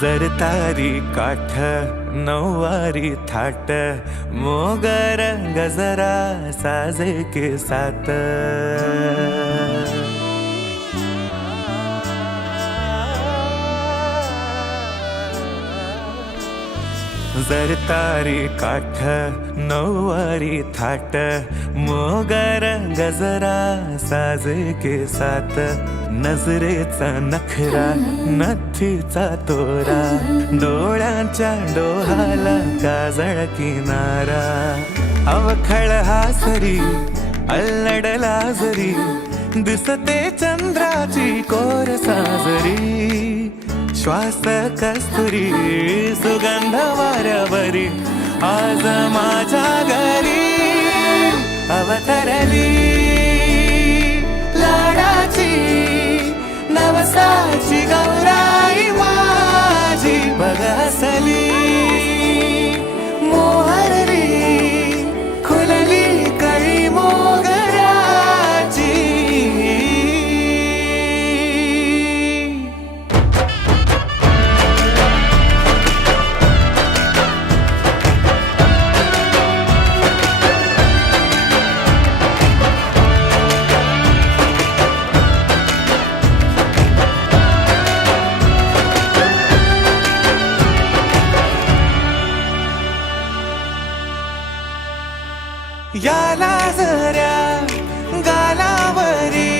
जरतारी काठ नऊवारी थाट मोगर गजरा साजे के साथ जरतारी काठ नऊवारी थाट मोगर गजरा साजे के साथ नजरेचा नखरा नथीचा तोरा डोळ्यांच्या डोहाला काजळ किनारा अवखळ हासरी अल्लडला जरी दिसते चंद्राची कोर साजरी श्वास कस्तुरी सुगंध वाऱ्यावरी आज माझ्या घरी अवतरली लाडाची नवसाची गौराई माझी बघसली मोहरली खुलली कळी मोगराची याला जऱ्या गालावरी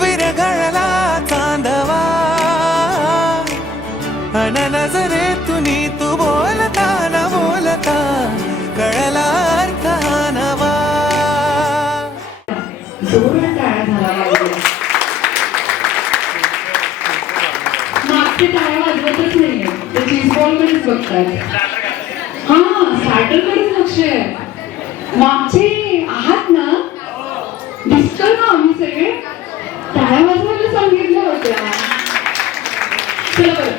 विरघळला चांदवा अन नजरेतून तू बोलता न बोलता कळला अर्थ हा नवा. जोरात टाळ्या झाला पाहिजे. मागचे टाळ्या वाजवतच नाहीये, ते चीज बॉल कडेच बघतात. हा स्टार्टर कडेच लक्ष आहे. मागचे आहात ना, दिसतोय ना आम्ही सगळे टाळ्या वाजवायला सांगितलं होत्या. चला बरं,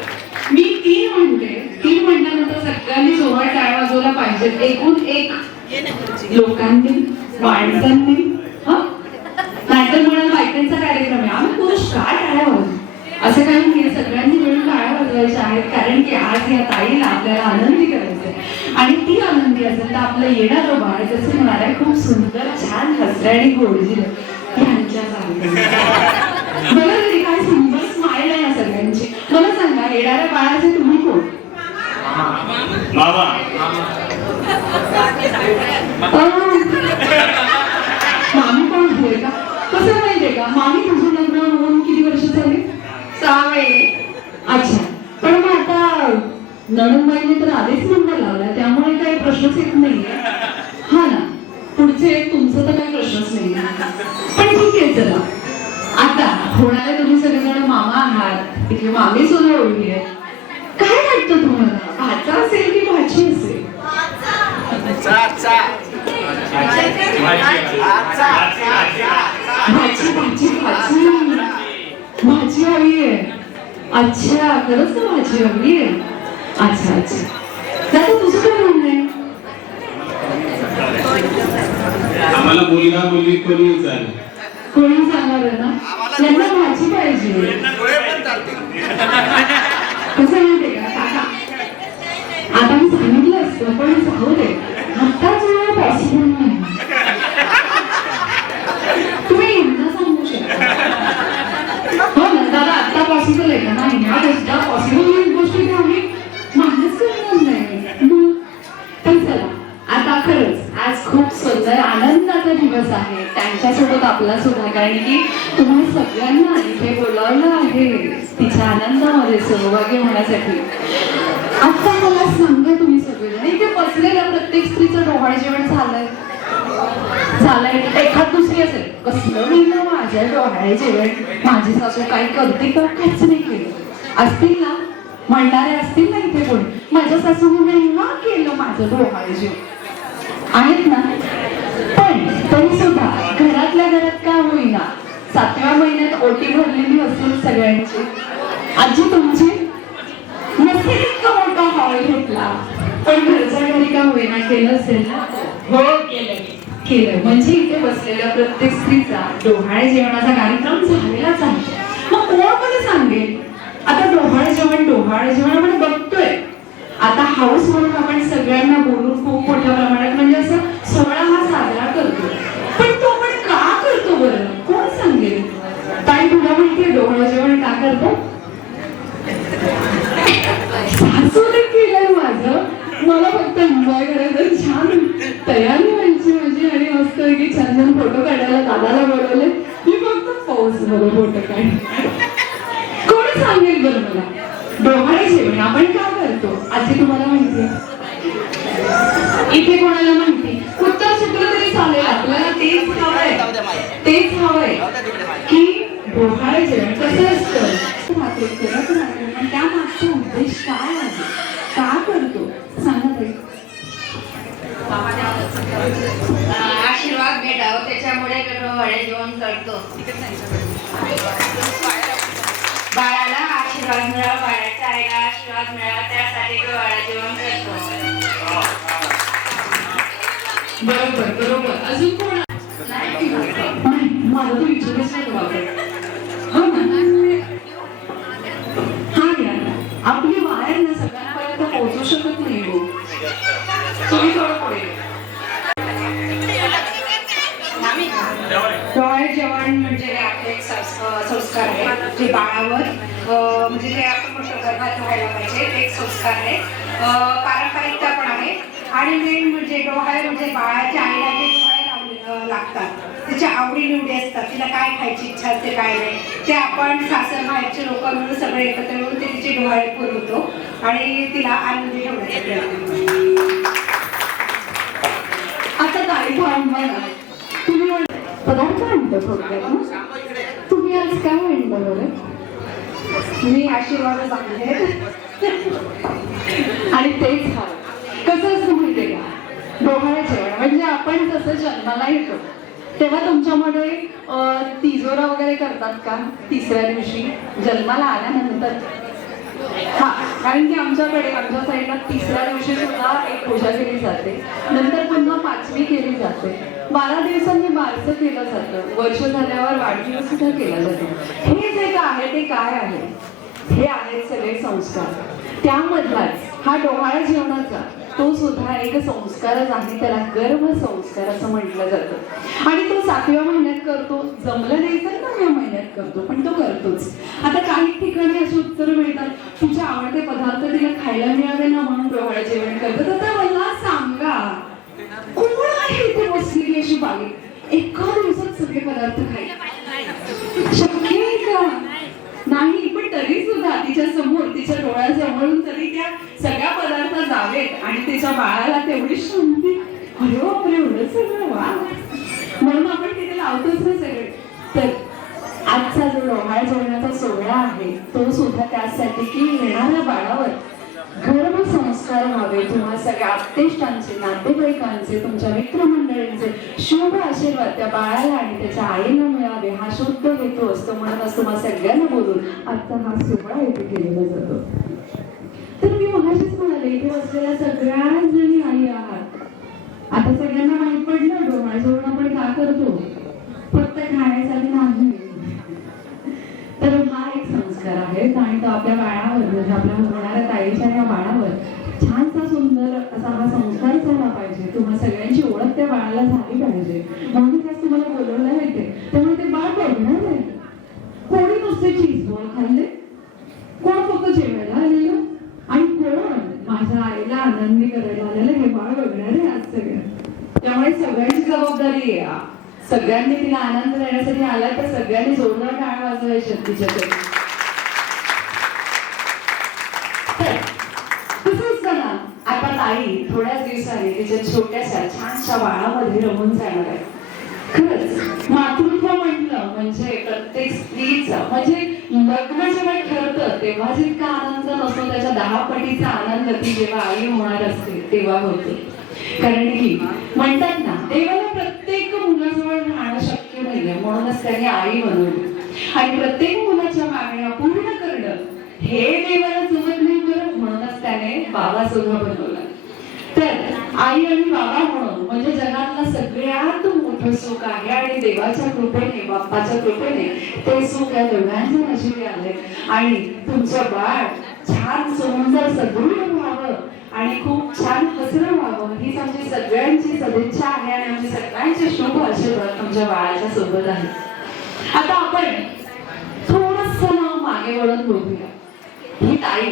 मी 3 म्हणते, 3 म्हणल्यानंतर सगळ्यांनी जोरात टाळ्या वाजवायला पाहिजेत. एकूण एक लोकांनी माणसांनी. हा नाहीतर म्हणाल बायकांचा कार्यक्रम आहे, आम्ही पुरुष काय टाळ्या वाजवू, असं काही नाही. सगळ्यांनी मिळून टाळ्या वाजवायच्या आहेत, कारण की आज या ताईला आपल्याला आनंदी करायचंय. आणि ती आनंदी असेल तर आपलं येणारं बाळ जसं म्हणाले खूप सुंदर छान हसरे आणि गोडजील यांच्या मला तरी काय सुंदर स्माईल आहे या सगळ्यांची. मला सांगा, येणाऱ्या बाळाचे तुम्ही कोण? मामी कोण होय का? कसं माहितीये का, मामी तुझं लग्न होऊन किती वर्ष झाली? 6 महिने. अच्छा, पण मग आता नणंदबाईने तर आधीच नंबर लावला, त्यामुळे काही प्रश्नच येत नाहीये. हा ना, पुढचे तुमचं तर काही प्रश्नच नाही. पण ठीक आहे, चला आता होणारे तुम्ही सगळेजण मामा आहात, तिथे मामी सुद्धा ओळखी आहे. काय वाटतं तुम्हाला, भाचा असेल की भाची असेल? भाची भाची भाची भाजी हवी आहे. अच्छा, खरंच तर भाजी हवी आहे. अच्छा अच्छा, दादा तुझं काय म्हणणं आहे? आम्हाला मुलगा मुलगी कोणी चालेल, कोणी सांगणार आहे ना, त्यांना भाजी पाहिजे. कसं माहितीये का काका, आता मी सांगितलं असतं पण जाऊ दे, आत्ताच वेळा पॉसिबल नाही. तुम्ही एकदा सांगू शकता. हो ना दादा, आत्ता पॉसिबल आहे का? नाही, आता पॉसिबल गोष्टी आम्ही मानच करणार नाही. पण चला आता खरंच आज खूप सुंदर आनंदाचा दिवस आहे त्यांच्यासोबत आपला सुद्धा, कारण की तुम्ही सगळ्यांना इथे बोलावलं आहे तिच्या आनंदामध्ये सहभागी होण्यासाठी. आता मला सांगा, तुम्ही सगळेजण इथे बसलेल्या प्रत्येक स्त्रीचं डोहाळे जेवण झालंय? एखाद दुसरी असेल, कसलं नाही माझ्या डोहाळे जेवण, माझी सासू काही करते का? काहीच नाही केलं. असतील ना, म्हणणारे असतील ना इथे कोणी, माझ्या सासूने ना केलं माझं डोहाळे जेवण, आहेत ना? पण तरी सुद्धा घरातल्या घरात का होईना 7व्या महिन्यात ओटी भरलेली असेल सगळ्यांची. आजी तुमची नसेल इतका मोठा हॉल घेतला, पण घरच्या घरी का होईना केलं असेल ना? हो केलं. म्हणजे इथे बसलेल्या प्रत्येक स्त्रीचा डोहाळे जेवणाचा कार्यक्रम झालेलाच आहे. मग कोण मला सांगेल आता डोहाळे जेवण डोहाळे जेवण आपण बघतोय. आता हाऊस म्हणून आपण सगळ्यांना बोलून खूप मोठ्या प्रमाणात म्हणजे असं सोहळा हा साजरा करतो. पण तो आपण का करतो बरं, कोण सांगेल? ताई तुला माहितीये डोहाळे जेवण का करतो? सासूने केलंय माझं, मला फक्त एन्जॉय करायचं, छान तयारी व्हायची माझी आणि मस्त की छान छान फोटो काढायला दादाला बोलवले, मी फक्त पाऊस मध्ये फोटो काढ. कोण सांगेल बरं मला डोहाळे जेवण आपण का करतो? आजी तुम्हाला माहितीये? इथे कोणाला माहिती? उत्तर चुकलं तरी चालेल, आपल्याला तेच हवंय, तेच हवंय की डोहाळे जेवण कसं असतं राहतो, करत राहतो, पण त्या मागचा उद्देश काय आहे, का करतो सांगा ताई. आशीर्वाद भेटावं त्याच्यामुळे डोहाळे जेवण करतो. बाळाला आशीर्वाद मिळावा, बाळाच्या आईला आशीर्वाद मिळावा त्यासाठी डोहाळे जेवण करतो. बरोबर बरोबर. अजून कोण? नाही मला तू विचारायचं हो ना. हा यार आपली वायर ना सगळ्यांपर्यंत पोहोचू शकत नाही हो. तुम्ही थोडं पुढे. डोहाळे जेवण म्हणजे आपले एक संस्कार आहे जे बाळावर म्हणजे जे आपण म्हणतो गर्भात व्हायला पाहिजे, ते एक संस्कार आहे, पारंपरिकता पण आहे. आणि मेन म्हणजे डोहाळे म्हणजे बाळाच्या आईला जे डोहाळे लागतात त्याच्या आवडीनिवडी असतात, तिला काय खायची इच्छा असते काय नाही, ते आपण सासर बाहेरचे लोक मिळून सगळे एकत्र मिळून ते तिचे डोहाळे पुरवतो आणि तिला आनंदी ठेवण्याचा प्रयत्न. आता ताई थांबा ना, तुम्ही पदार्थ आणतो थोडक्यात ना, तुम्ही आज काय आणलं बरं? मी आशीर्वाद आणले आणि तेच हवं. कसं असतं माहितीये का, डोहाळे जेवण म्हणजे आपण जसं जन्माला येतो तेव्हा तुमच्यामध्ये तिजोरा वगैरे करतात का? तिसऱ्या दिवशी जन्माला आल्यानंतर हा, कारण की आमच्याकडे आमच्या साईडला तिसऱ्या दिवशी सुद्धा एक पूजा केली जाते, नंतर पुन्हा 5वी केली जाते, 12 दिवसांनी बारसं केलं जातं, वर्ष झाल्यावर वाढदिवस सुद्धा केला जातो. हे जे काय आहे ते काय आहे? हे आहेत सगळे संस्कार. त्यामधलाच हा डोहाळे जेवणाचा तो सुद्धा एक संस्कारच आहे, त्याला गर्भ संस्कार असं म्हटलं जातं. आणि तो 7व्या महिन्यात करतो, जमलं नाही तर 9व्या महिन्यात करतो, पण तो करतोच. आता काही ठिकाणी अशी उत्तरं मिळतात, तुझे आवडते पदार्थ तिला खायला मिळावे ना म्हणून डोहाळे जेवण करतात. आता मला सांगा कोण आहे इथे बसलेली अशी बाई एका दिवसात सगळे पदार्थ खायला शक्य आहे का? नाही, पण तरी सुद्धा तिच्या समोर तिच्या डोळ्याजवळून तरी त्या सगळ्या पदार्थ जावेत आणि तिच्या बाळाला तेवढी शांती. अरे बापरे, एवढं सगळं वा, म्हणून आपण तिथे लावतोच ना सगळे. तर आजचा जो डोहाळे जेवणाचा सोहळा आहे तो सुद्धा त्यासाठी की येणाऱ्या बाळावर गर्भ संस्कार व्हावे, तुम्हा सगळ्या आप्तेष्टांचे, नातेवाईकांचे, तुमच्या मित्रमंडळींचे शुभ आशीर्वाद त्या बाळाला आणि त्याच्या आईला मिळावे हा शुद्ध हेतू असतो. म्हणूनच तुम्हा सगळ्यांना बोलून आता हा सोहळा इथे केलेला जातो. तर मी मगाशीच म्हणाले इथे बसलेल्या सगळ्याच जणी आई आहात. आता सगळ्यांना माहित पडलं डोहाळे जेवण आपण का करतो, फक्त खाण्यासाठी नाही. तर हा एक संस्कार आहे आणि तो आपल्या बाळावर म्हणजे आपल्या होणाऱ्या ताईच्या या बाळावर छानसा सुंदर असा हा संस्कार झाला पाहिजे. तुम्हा सगळ्यांची ओळख त्या बाळाला झाली पाहिजे, म्हणून आज तुम्हाला बोलवलं आहे ते. त्यामुळे ते बाळ बघणार आहे. कोणी नुसते चीज बॉल खाल्ले, कोण फक्त जेवायला आलेलं आणि कोण माझ्या आईला आनंदी करायला आलेलं हे बाळ बघणार आहे आज सगळं. त्यामुळे सगळ्यांची जबाबदारी आहे, सगळ्यांनी तिला आनंद देण्यासाठी आला तर सगळ्यांनी जोरदार टाळ्या वाजवायच्या तिच्याकडे. कसं असतं ना, आता ताई थोड्याच दिवसांनी तिच्या छोट्याशा छानशा बाळामध्ये रमून जाणार आहे. खरंच मातृत्व म्हटलं म्हणजे प्रत्येक स्त्रीचा म्हणजे लग्न जेव्हा ठरतं तेव्हा जितका आनंद नसतो त्याच्या 10 पटीचा आनंद ती जेव्हा आई होणार असते तेव्हा होते. कारण की म्हणतात ना, देवाला प्रत्येक मुलाजवळ राहणं शक्य नाहीये, म्हणूनच त्याने आई बनवली आणि प्रत्येक मुलाच्या मागण्या पूर्ण करणं हे देवाला जमत नाही बरं, म्हणूनच त्याने बाबा सुद्धा बनवला. तर आई आणि बाबा होणं म्हणजे जगातलं सगळ्यात मोठं सुख आहे आणि देवाच्या कृपेने बाप्पाच्या कृपेने ते सुख या दोघांच्या नशिबी आले आणि तुमचं बाळ छान सुंदर सदृढ व्हावं आणि खूप छान हसरं व्हावं हीच आमची सगळ्यांची सदिच्छा आहे आणि आमची सगळ्यांचे शुभ आशीर्वाद तुमच्या बाळाच्या सोबत आहे. आता आपण थोडस मागे वळून बघूया. ही ताई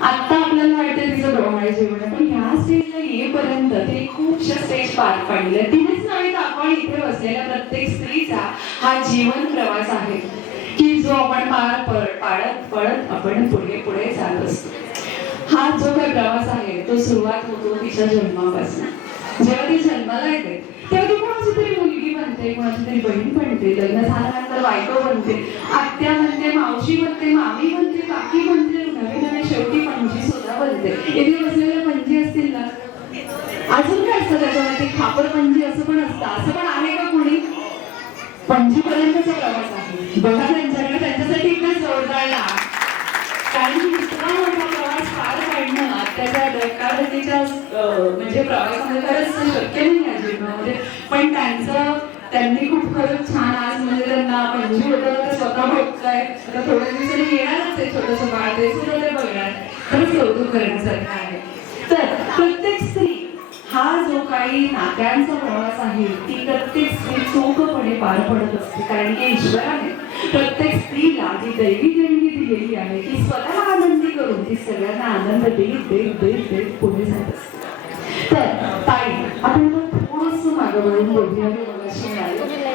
आता आपल्याला वाटतं तिचं डोहाळे जीवन आहे, पण ह्या स्टेजला येईपर्यंत तिने खूपशा स्टेज पार पाडले. तिनेच नव्हे तर आपण इथे बसलेल्या प्रत्येक स्त्रीचा हा जीवन प्रवास आहे की जो आपण पार पाडत पडत आपण पुढे पुढे जात असतो. हा जो काही प्रवास आहे तो सुरुवात होतो तिच्या जन्मापासून. जेव्हा ती जन्माला येते तेव्हा ती कोणाची तरी मुलगी बनते, कोणाची तरी बहीण बनते, लग्न झाल्यानंतर बायको बनते, आत्या बनते, मावशी बनते, मामी बनते, काकी बनते, नवे नवे शेवटी पणजी सुद्धा बनते. इथे बसलेल्या पणजी असतील ना, अजून काय असतं त्याच्यामध्ये खापर पणजी असं पण असतं. असं पण आहे का कोणी? पणजी पर्यंतचा प्रवास आहे बघा त्यांच्याकडे. त्यांच्यासाठी इतकं जोरदार ना, कारण की इतका मोठा प्रवास पार पाडणं आत्याच्या धक्काधक्कीच्या म्हणजे प्रवासामध्ये खरंच शक्य नाही या जीवनामध्ये. पण त्यांनी खूप खरंच छान आज म्हणजे त्यांना पणजी होतं तर स्वतः बघताय. आता थोड्या दिवसांनी येणारच आहे छोटंसं बाळ, ते सुद्धा ते बघणार. खरंच कौतुक करण्यासारखं आहे. तर प्रत्येक स्त्री हा जो काही नात्यांचा प्रवास आहे ती प्रत्येक स्त्री चोखपणे पार पडत असते. कारण की ईश्वराने प्रत्येक स्त्रीला जी दैवी देणगी दिलेली आहे ती स्वतः आनंदी करून ती सगळ्यांना आनंद देत देत देत देत पुढे जात असते. तर ताई आपण थोडस मागं वळून बघूया.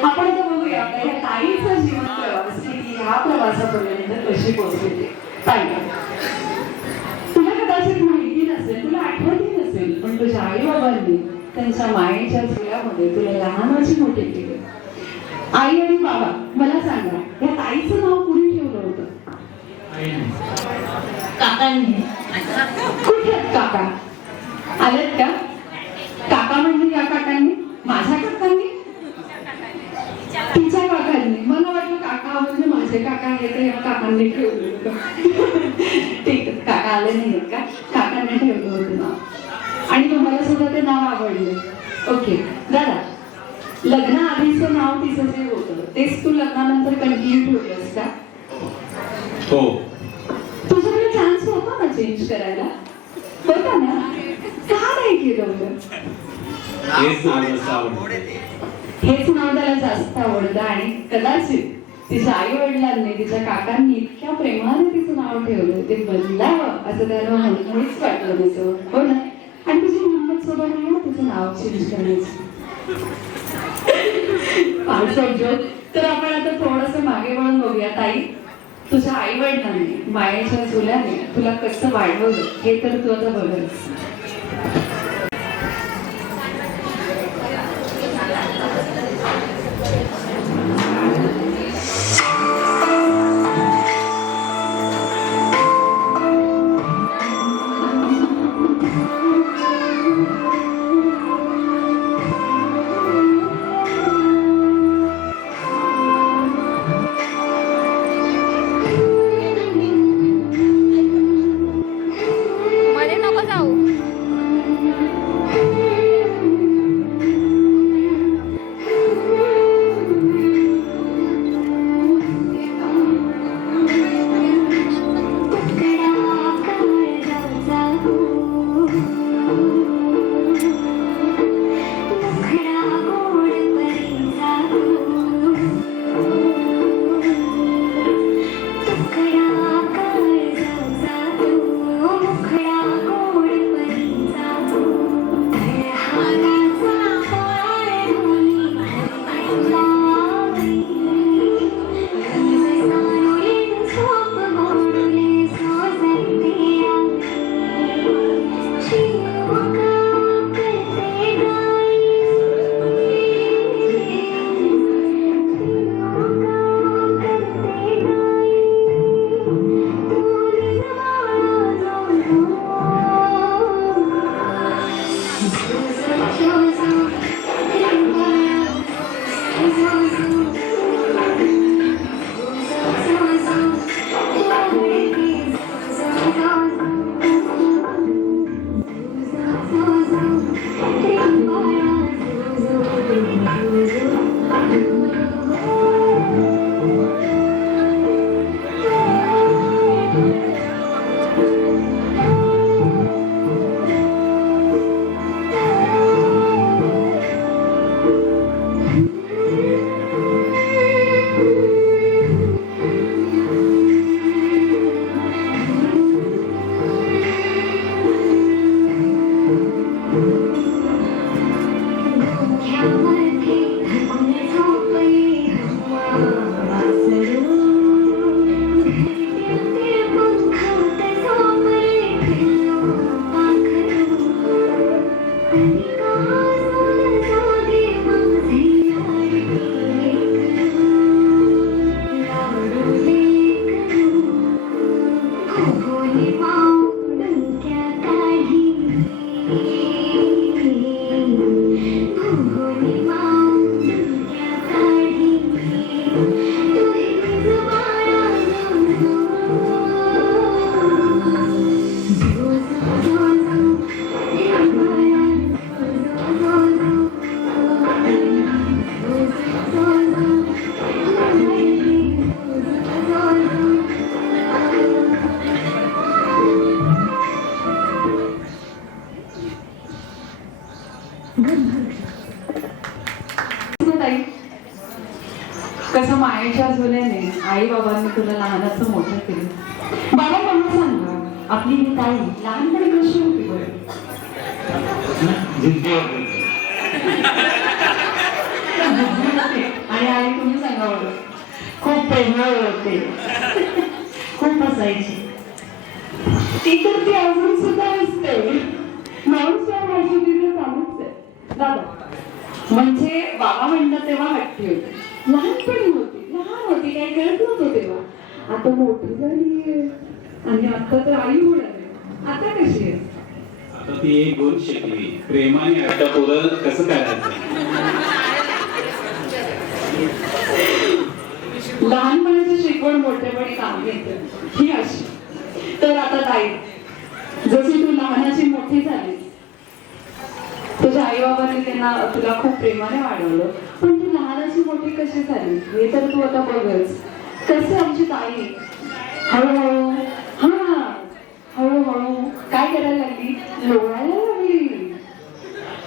आपण आता बघूया आपल्या या ताईचा जीवन प्रवास की ह्या प्रवासापर्यंत कशी पोहोचली. ताई तुला कदाचित माहिती नसेल, तुला आठवतही नसेल, पण तुझ्या आई बाबांनी त्यांच्या मायेच्या झुल्यामध्ये तुला लहानाची मोठे केले. आई आणि बाबा मला सांगा या ताईचं नाव कुणी ठेवलं होतं? काकांनी. कुठे आहेत काका? आलेत का? काका म्हणजे या काकांनी, माझ्या काकांनी, तिच्या काकांनी. मला वाटलं काका म्हणजे माझे काका आहे तर या काकांनी ठेवलं. ठीक आहे, काका आले नाही का? काकांनी ठेवलं होतं नाव आणि तुम्हाला सुद्धा ते नाव आवडले. ओके दादा, लग्नाआधीचं नाव तिचं जे होतं तेच तू लग्नानंतर कंटिन्यू ठेवलंस का? हो. तुझ्याकडे चान्स होता ना चेंज करायला? होता ना, का नाही केलं? हेच नाव जास्त आवडतं. हेच नाव त्याला जास्त आवडतं आणि कदाचित तिच्या आई वडिलांनी तिच्या काकांनी इतक्या प्रेमाने तिचं नाव ठेवलं ते बदलावं असं त्याला मुळीच वाटलं नसतं. हो ना? आणि तुझी हिंमत सुद्धा नाही ना तिचं नाव चेंज करायचं. तर आपण आता थोडस मागे वळून बघूया. ताई तुझ्या आई वडिलांनी मायेच्या झुल्याने तुला कसं वाढवलं हे तर तू आता बघच. आईच्या जुन्याने आई बाबांनी तुला लहानाचं मोठं केलं. बाबा मला सांगा, आपली ही ताई लहानपणी कशी होती बरं? आणि आई तुम्ही सांगा बरं. खूप प्रेमळ होते, खूप हसायची. ती तर ती अजून सुद्धा असते. नॉनस्टॉप हसू तिथे चालूच आहे. दादा म्हणजे बाबा म्हणतात तेव्हा हट्टी होती, लहानपणी होती, लहान होती, काही कळत नव्हतं तेव्हा. आता मोठी झाली आणि आता तर आई होणार आहे. आता कशी आहे? आता ती एक गोष्ट शिकली, प्रेमाने आता पोरं कसं करायचं. लहानपणाची शिकवण मोठेपणी काम घेते ही अशी. तर आता ताई, जशी तू लहानाची मोठी झाली, तुझ्या आई बाबांनी त्यांना तुला खूप प्रेमाने वाढवलं, पण तू लहानाची मोठी कशी झाली हे तर तू आता बघच. कसे आमची ताई हळूहळू हळूहळू काय करायला लागली, लोळायला लागली,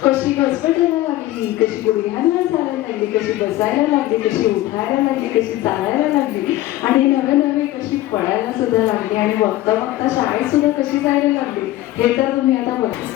कशी घसघटायला लागली, कशी गुडघ्यांवर चालायला लागली, कशी बसायला लागली, कशी उठायला लागली, कशी चालायला लागली, आणि नवे नवे कशी पळायला सुद्धा लागली, आणि बघता बघता शाळेत सुद्धा कशी जायला लागली हे तर तुम्ही आता बघा.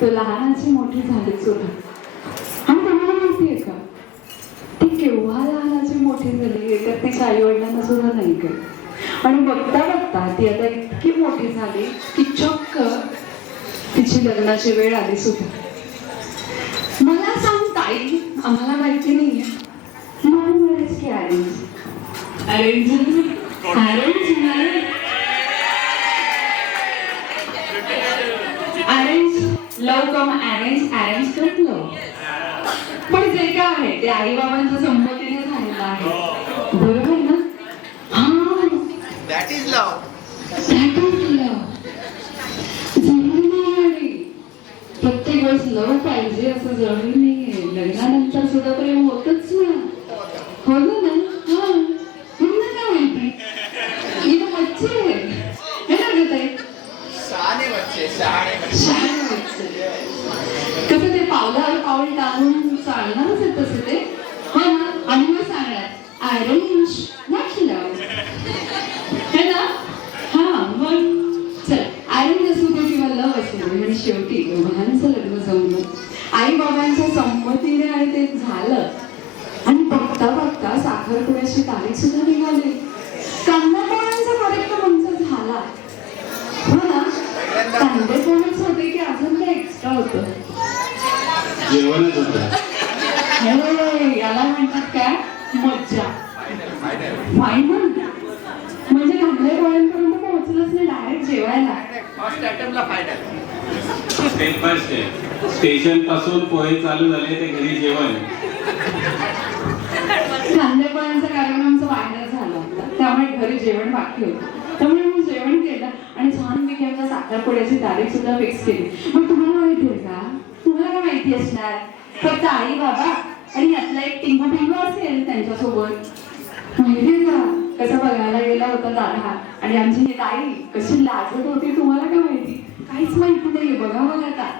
तो लहानाची मोठी झाली सुद्धा. आणि तुम्हाला माहितीये का, ती केव्हा लहानाची मोठी झाली तर तिच्या आई वडिलांना सुद्धा नाही कळलं. आणि बघता बघता ती आता इतकी मोठी झाली की चक्क तिची लग्नाची वेळ आली सुद्धा. मला सांग ताई, आम्हाला माहिती नाहीये, arrange arrange love cum arrange arrange cum love. पण जे काय आहे ते आई बाबांच्या संमतीने झालेलं आहे, बरोबर ना? हा, that is love. that is love. जरुरी नाही आहे प्रत्येक वेळेस लव पाहिजे असं जरुरी नाहीये. लग्नानंतर सुद्धा प्रेम होतच ना, हो ना? हा, पुन्हा काय माहिती इथं बच्चे हे ना ग ताई, शहाणे बच्चे. शहाणे बच्चे. कसं ते पावलावर पाऊल टाकून चालणारच आहे तसं ते, हो ना? आणि मग सांगणार अरेंज नॉट लव, है ना? हा, मग चल अरेंज असू दे किंवा लव असू दे, म्हणजे शेवटी दोघांचं लग्न जमलं आई बाबांच्या संमतीने आणि ते झालं. आणि बघता बघता साखरपुड्याची तारीख सुद्धा निघाली. कांदापोळ्यांचा कार्यक्रम आमचा झाला, हो ना? कांदेपोळच होते की अजून काय एक्स्ट्रा होतं? जेवणच होतं. याला म्हणतात काय मज्जा. फायनल म्हणजे कांदेपोळ्यांपर्यंत पोहोचलंच नाही, डायरेक्ट जेवायला. स्टेप बाय स्टेप स्टेशन पासून पोहे चालू झाले ते घरी जेवण. कांदेपोळ्यांचा कार्यक्रम आमचा फायनल झाला होता, त्यामुळे घरी जेवण बाकी होतं. त्यामुळे मी जेवण केलं आणि छानपैकी आमच्या साखरपुड्याची तारीख सुद्धा फिक्स केली. मग तुम्हाला माहिती आहे का, तुम्हाला काय माहिती असणार, फक्त आई बाबा आणि यातला एक टिंगू पिंगू असेल त्यांच्यासोबत. माहितीये का कसं बघायला गेला होता दादा आणि आमची ही ताई कशी लाजत होती तुम्हाला काय माहिती? काहीच माहिती नाहीये, बघावं आता.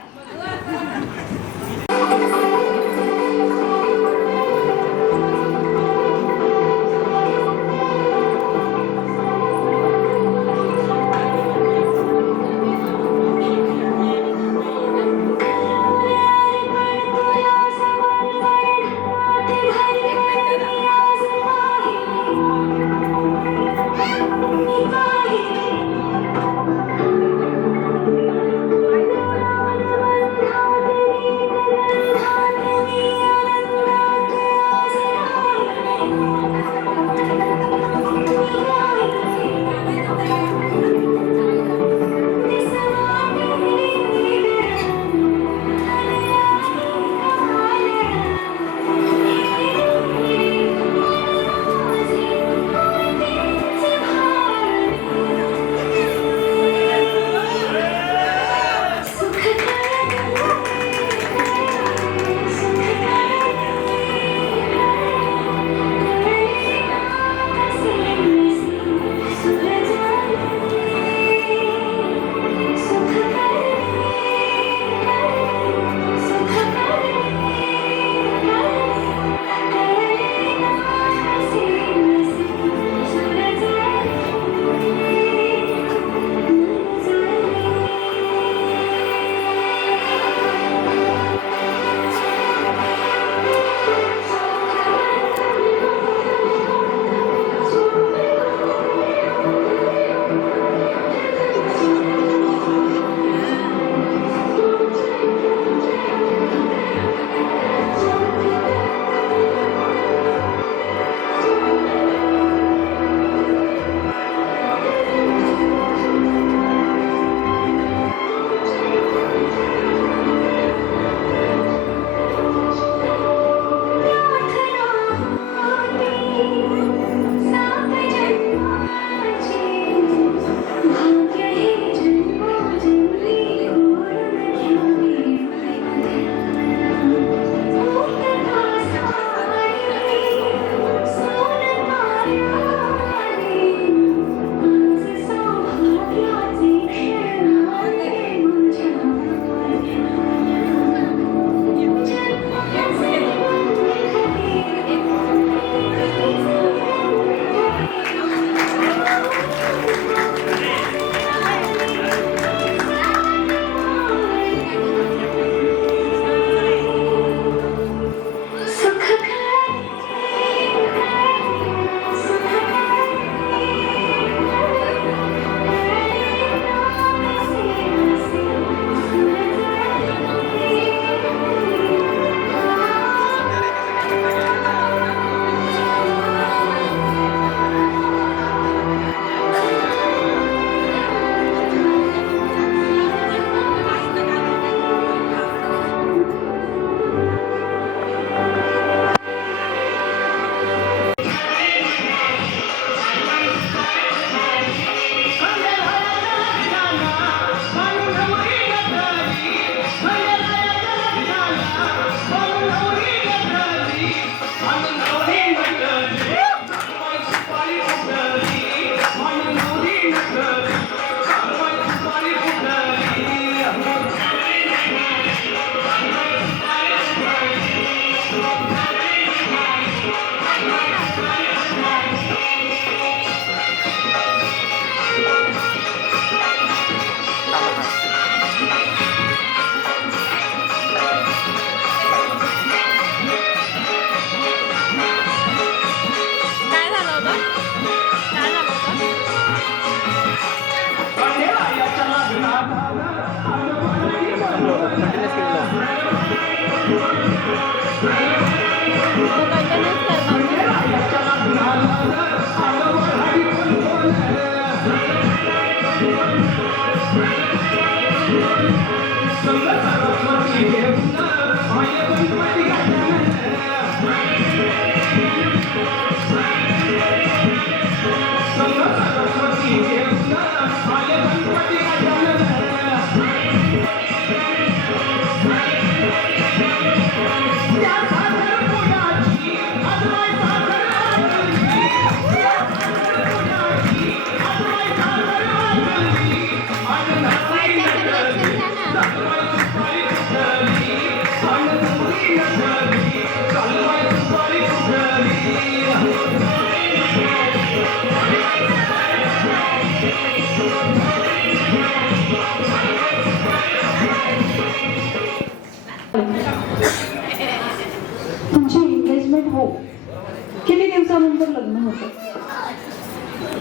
किती दिवसानंतर लग्न होतं?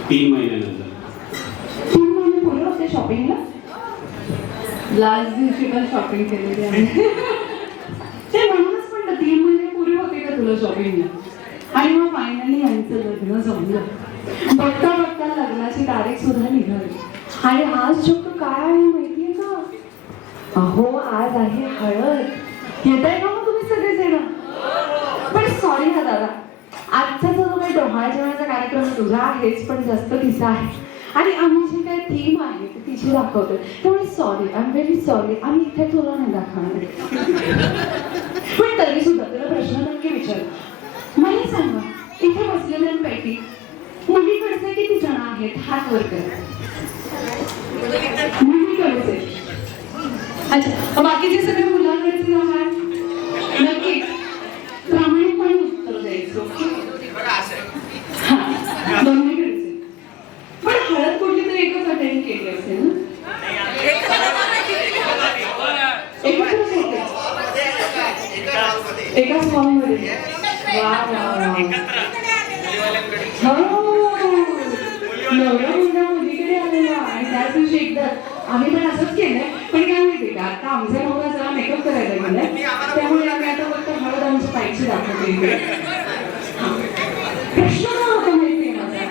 3 महिन्यानंतर. 3 महिने पूर्वी होते शॉपिंगला. लास्ट दिवशी पण शॉपिंग केलेली आहे. ते म्हणूनच म्हणलं 3 महिने पूर्वी होते का तुला शॉपिंगला? आणि मग फायनली यांचं लग्न जमलं. बघता बघता लग्नाची तारीख सुद्धा निघाली. आणि आज चक्क काय आहे माहितीये का? अहो आज आहे हळद. येताय का मग तुम्ही सगळेच येणं? पण सॉरी हा दादा, आजचा जो काही डोहाळ जेवणाचा कार्यक्रम आहे तुझा हेच पण जास्त तिचा आहे. आणि आम्ही जी काही थीम आहे ती तिची दाखवतोय. त्यामुळे sorry, I am very sorry. आम्ही इथे तुला नाही दाखवणार. पण तरी सुद्धा तुला प्रश्न नक्की विचार. मला सांगा, इथे बसलेल्यांपैकी मुलीकडचे किती जण आहेत? हात वर करा. मुलीकडचे. अच्छा, बाकीचे सगळे मुलांकडचे आहात? नक्की प्रामाणिकपणे उत्तर द्यायचं. हा, दोन्हीकडचे. पण हळद कुठली तरी एकच अटेंड केली असेल ना? एकच होते एकाच फॉर्ममध्ये. वा वा वा. नवरा मुलगा मुलीकडे आलेला आणि त्याच दिवशी एकदा आम्ही पण असंच केलंय. पण काय माहितीये का, आता आमचा नवरा जरा मेकअप करायला गेलाय, त्यामुळे आम्ही आता फक्त हळद आमच्या पायची दाखवते. प्रश्न काय होता माहितीये माझा?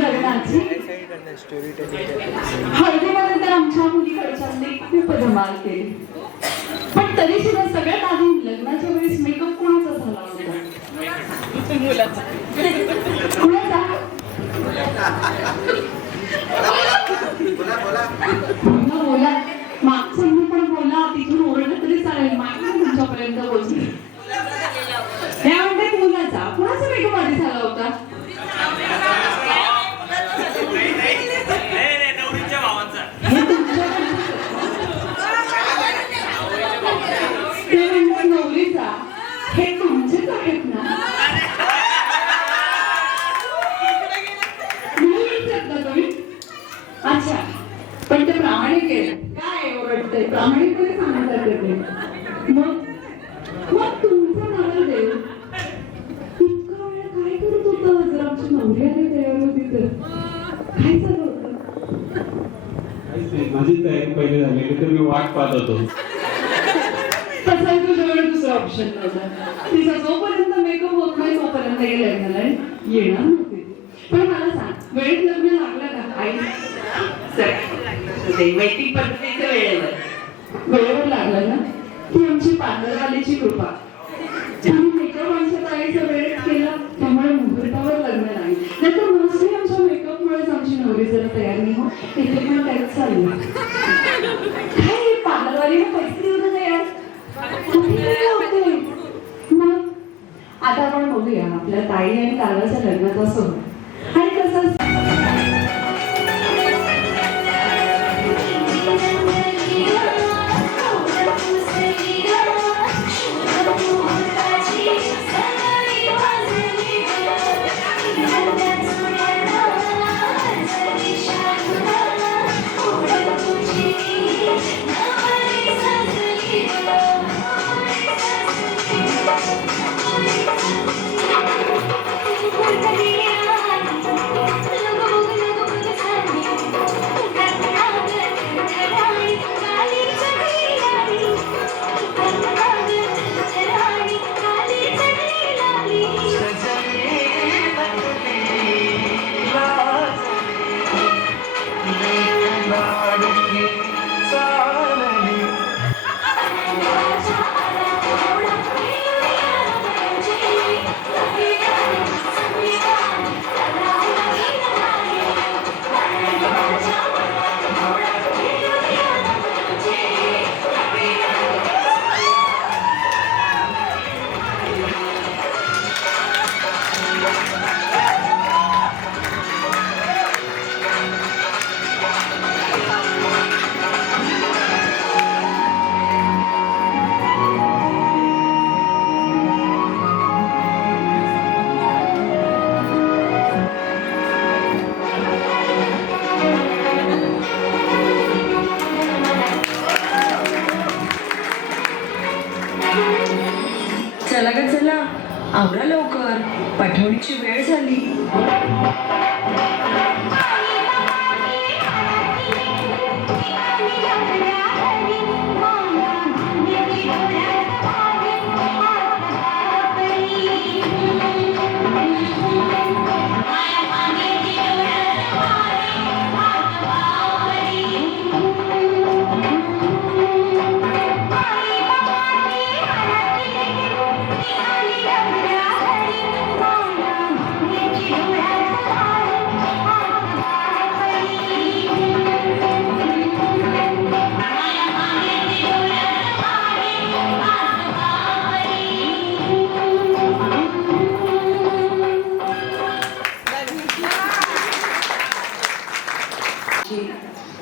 लग्नाची हळदीमध्ये तर आमच्या मुलीकडच्यांनी खूप धमाल केली. पण तरी सुद्धा सगळ्यात आधी लग्नाच्या वेळेस मेकअप कोणाचा झाला होता? कुणाचा? बोला. मागचं पण बोला, तिथून ओरडलं तरी चालेल. मागचं तुमच्यापर्यंत बोलते. त्या म्हणते मुलाचा. कुणाचा मेकअप आधी झाला होता? नवरीचा. हे तुमचेच आहेत ना? तुम्ही अच्छा, पण ते प्रामाणिक आहे. काय ओरडतंय? प्रामाणिकपणे सांगतात ते. मग तुमचं नाव देव इतका वेळ काय करत होतं? जर आमची नवरी आली तयार होती तर काय चालू होतं? माझी तयारी पहिले झालेली तर मी वाट पाहत होतो. तसं तुझ्याकडे दुसरा ऑप्शन नव्हता. तिचा जोपर्यंत मेकअप होत नाही तोपर्यंत लग्नाला येणार नव्हते. पण मला सांग, वेळेत लग्न लागलं का? आई वेटिंग पद्धतीचं वेळेवर लागलं ना? ती आमची पार्लरवालीची कृपा. आम्ही मेकअप आमच्या ताईचा वेळेत केला त्यामुळे मुहूर्तावर लग्न नाही. नाहीतर मोस्टली आमच्या मेकअपमुळे नवरी जरा तयार नाही हो तिथे पण त्याच चाललं काय पार्लरवाली पैसे देऊ नका यार मग आता आपण बघूया आपल्या ताई आणि दादाच्या लग्नाचा सोहळा आणि कसं चला ग चला आवरा लवकर पाठवणीची वेळ झाली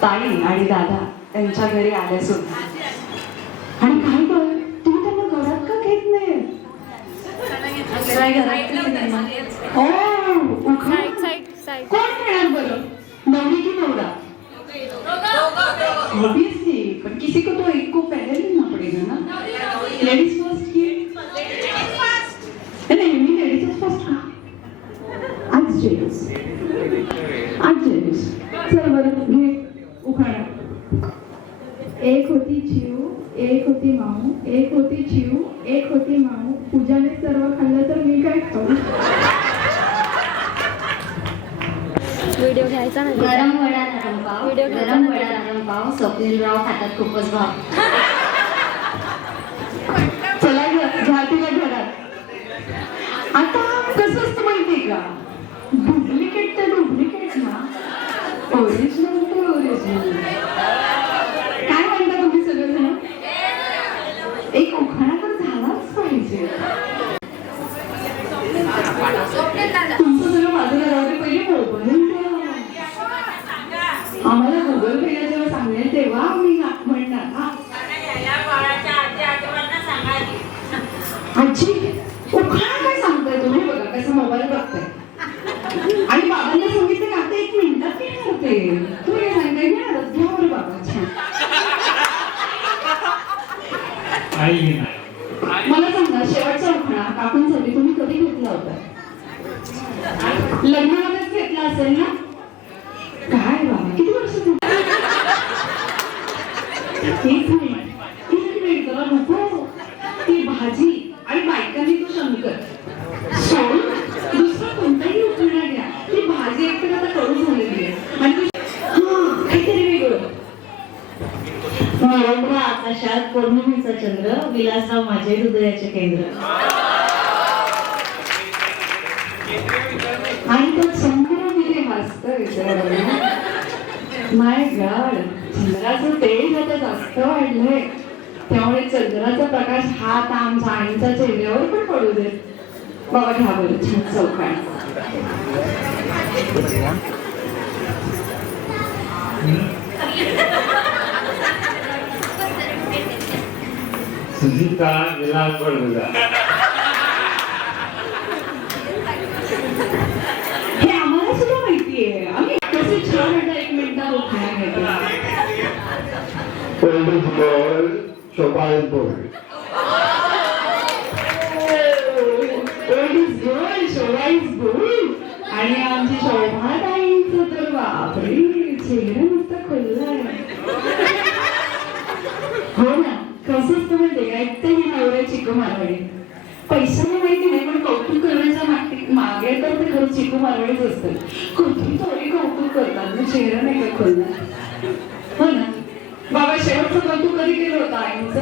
ताई आणि दादा त्यांच्या घरी आल्या सुद्धा आणि काय कर तुम्ही त्यांना घरात का घेत नाही कोण खेळणार बरं नवरी की नवरा ऑब्वियसली पण किसी को तो एक को पहले लेना पड़ेगा ना लेडीज फर्स्ट की नहीं मी लेडीज फर्स्ट का आज जेलस चल बरं घे उखाणा एक होती चिऊ एक होती माऊ एक होती चिऊ एक होती माऊ पूजाने सर्व खाल्लं तर मी काय खाऊ व्हिडिओ घ्यायचा ना गरम वडा नरम पाव व्हिडिओ गरम वडा नरम पाव स्वप्नीलराव खातात खूपच भाव चला घ्या तिला घरात आता कसं असतं माहितीये का डुप्लिकेट तर डुप्लिकेट ना ओरिजिनल तर ओरिजिनल काय म्हणता तुम्ही सगळेजण एक उखाणा तर झालाच पाहिजे तुमचं सगळं बाजूला राहू दे पहिले मोबाईल द्या आम्हाला गुगल पेला जेव्हा सांगेल तेव्हा आम्ही म्हणणार हा आजी उखाणा काय सांगताय तुम्ही बघा कसं मोबाईल बघताय आणि बाबांना सांगितलं का आता 1 मिनिटात येणार ते तुम्ही काय सांगताय ना घ्या बरं बाबा छान मला सांगा शेवटचा उखाणा काकूंसाठी तुम्ही कधी घेतला होता लग्नामध्येच घेतला असेल ना काय बाबा किती वर्ष एक मिनिट जरा नको ती भाजी आणि बायकांनी तो शंकर सोडून दुसरं कोणताही उखाणा घ्या ती भाजी एकतर आता करून झालेली आहे आणि काहीतरी वेगळं निरंतर आकाशात पौर्णिमेचा चंद्र विलासराव माझे हृदयाचे केंद्र आणि तो चंद्र तिथे वाचतोय माय गॉड, चंद्राचं तेज आता जास्त वाढलंय, त्यामुळे चंद्राचा प्रकाश हा आता आमच्या आईंच्या चेहऱ्यावर पण पडू दे. बाबा घ्या बरं छान चौकाण. सुजीता विलास बडगुजा. हे आम्हाला सुद्धा माहितीये. आम्ही कसे छान वाटतं. एक मिनिट उखाणा घेतो. Old is gold, Shobha is gold. Old is gold, Shobha is gold. आणि आमची शोभाताईंचं तर बापरे चेहरा नुसता खुल्लाय. हो ना, कसंच तुम्ही देगायचं ही नवऱ्या चिकू मारवाडी. पैशाला माहिती नाही पण कौतुक करण्याच्या मागे तर ते खरं चिकू मारवाडीच असतं. कुठून थोडी कौतुक करतात, चेहरा नाही का खुल्ला. हो ना बाबा, शेवटचं कौतुक कधी केलं होतं आईचं?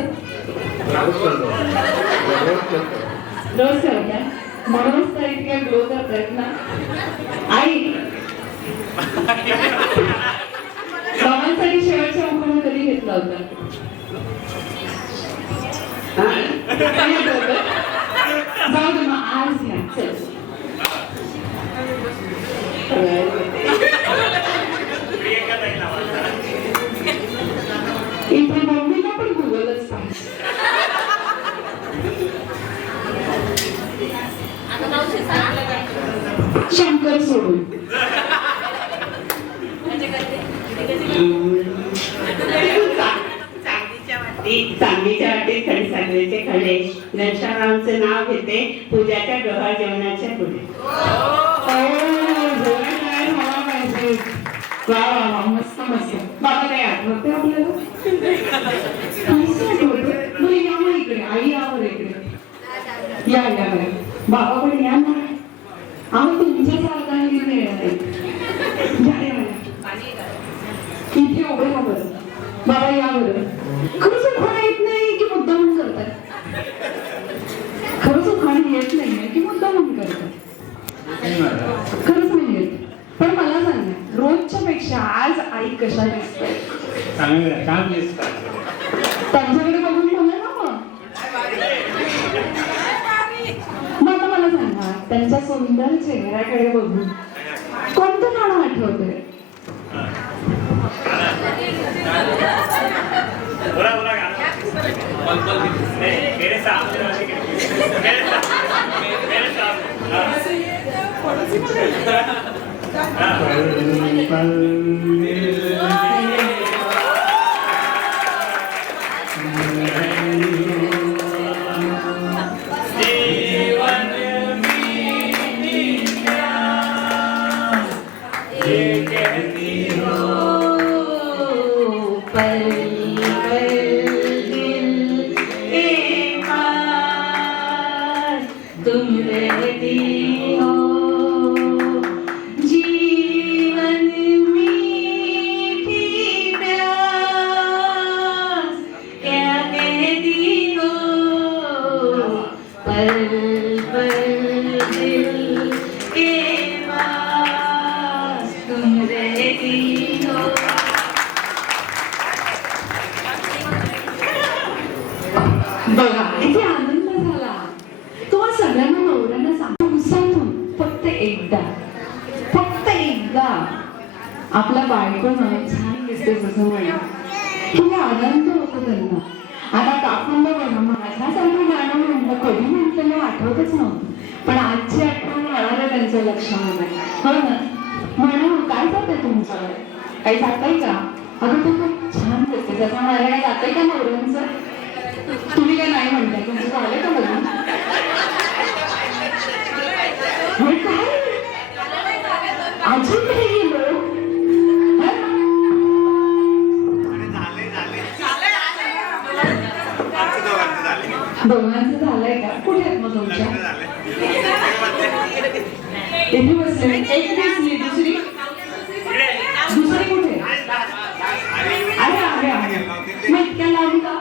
रोज करताय, म्हणूनच तर इतक्या ग्लो करतायत ना आई. बाबांसाठी शेवटच्या मुखाने कधी घेतला होता? जाऊ दे मग आज घ्या. चल इथे मम्मीला पण गुगलच पाहिजे. शंकर सोडून चांदीच्या वाटीत खडसागरीचे खडे, घनश्यामरावचं नाव घेते पूजाच्या डोहाळ जेवणाच्या पुढे. वा वा वा, मस्त मस्त. बाबा काय आठवते आपल्याला? बरं या मग इकडे, आई यावर इकडे या या बरं. बाबा पण या ना, आम्ही तुमच्या सारखाने मिळणार इथे उभे राहा बरं. बाबा या बरं. खरंच उखाणा येत नाही की मुद्दाम करतात? खरंच उखाणा येत नाहीये की मुद्दाम करतात? खरंच नाही येत. पण मला सांगा, रोजच्या पेक्षा आज आई कशा दिसते? चांगलं छान दिसतात. त्यांच्याकडे बघून बोला ना मग. आता मला सांगा, त्यांच्या सुंदर चेहऱ्याकडे बघून कोणतं गाणं आठवतंय? बघा किती आनंद झाला. तुम्हाला सगळ्यांना नवऱ्यांना सांगून फक्त एकदा आपल्या बायकोनं छान दिसते असं म्हणा किंवा आनंद होतो त्यांना. आता काकूंना बघा, माझ्यासारखं गाणं म्हणलं कधी म्हटलं आठवतच नव्हतं, पण आजची आठवण म्हणाले त्यांच्या लक्षामध्ये. हो ना, म्हणून काय जाते तुमच्याकडे? काही जातंय का? अगं तू खूप छान दिसते त्याचा म्हणायला जातंय का नवऱ्यांचं? तुम्ही काय नाही म्हणताय? तुमचं झालं का बघा? काय अजून काही गेलो? दोघांचं झालंय का? कुठे आहेत मग तुमच्या? इथे बसले. एक दिसली, दुसरी कुठे? अरे मग इतक्या लावून का?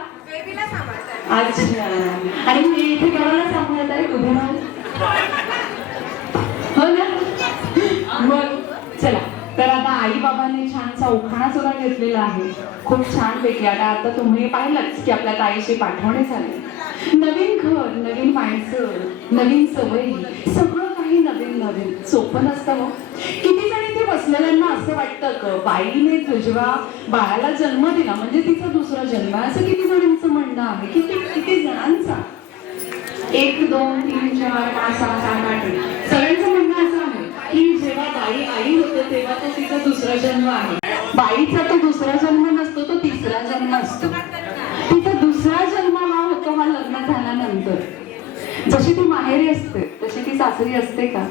अच्छा, आणि मी इथे कोणाला सांगण्यात आहे? उभे राहून. हो ना. मग चला, तर आता आई बाबा बाबांनी छानसा उखाणा सुद्धा घेतलेला आहे खूप छान पैकी. आता तुम्ही पाहिलंच की आपल्या ताईची पाठवणी झाली. नवीन घर, नवीन माणसं, नवीन सवयी, सगळं काही नवीन नवीन. सोपं नसतं हो. किती जणी ते बसलेल्यांना असं वाटतं की बाईने तुझ्या बाळाला जन्म दिला म्हणजे तिचा दुसरा जन्म, असं किती जणांचं म्हणणं आहे. किती जणांचा? 1 2 3 4 5 6 7 8 सगळ्यांचं म्हणणं असं आहे की जेव्हा बाई आई होते तेव्हा तो तिचा दुसरा जन्म आहे. बाईचा तो दुसरा जन्म नसतो, तो तिसरा जन्म असतो. तिचा दुसरा जन्म हा होतो हा लग्न झाल्यानंतर. जशी ती माहेरी असते तशी ती सासरी असते का?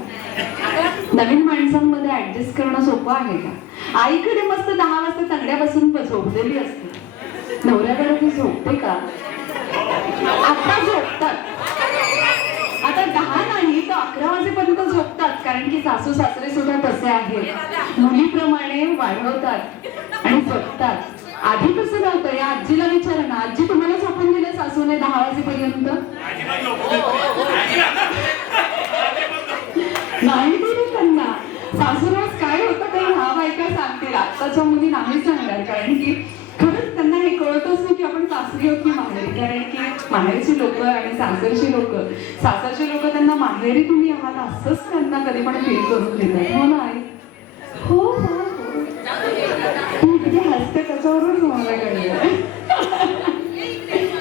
नवीन माणसांमध्ये ऍडजस्ट करणं सोपं आहे का? आईकडे मस्त 10 वाजता तंगड्यापासून झोपलेली असते, नवऱ्याकडे ती झोपते का? आता झोपतात. आता 10 नाही तर 11 वाजेपर्यंत झोपतात, कारण की सासू सासरे सुद्धा तसे आहेत, मुलीप्रमाणे वाढवतात आणि जगतात. आधी कसं नव्हतं. या आजीला विचारा ना, आजी तुम्हाला झोपून दिलं सासूने 10 वाजेपर्यंत? नाही दिली त्यांना. सासूरवास काय होतं ते ह्या बायका सांगतील, आत्ताच्या मुली नाही सांगणार, कारण की खरंच त्यांना हे कळतच नाही की आपण सासरी आहोत की माहेरी. कारण की माहेरची लोक आणि सासरची लोक, सासरची लोक त्यांना माहेरी तुम्ही आहात असंच त्यांना कधी पण फील करून देतात. हो ना आई? हो हो तू किती हसते त्याच्यावरून तुम्हाला कळलं.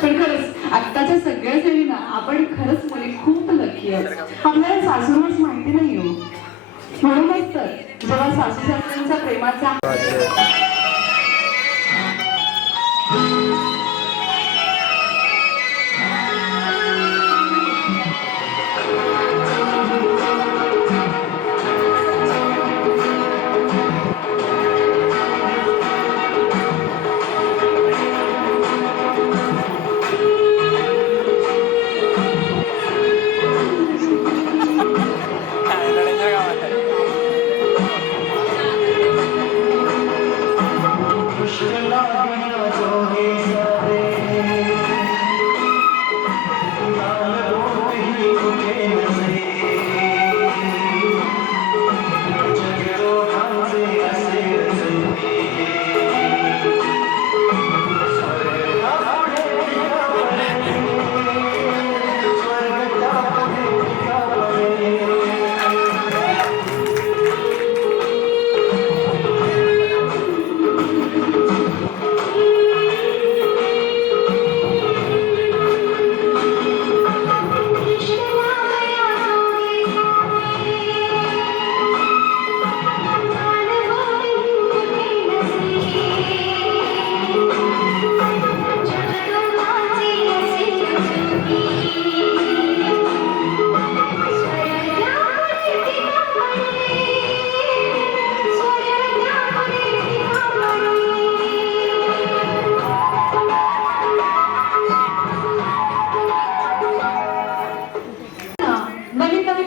पण खरंच आत्ताच्या सगळ्या जणी ना आपण खरंच मुली खूप लकी आहोत. आपल्याला सासूरवास माहिती नाही हो, म्हणूनच तर जेव्हा सासू सासऱ्यांच्या प्रेमाचा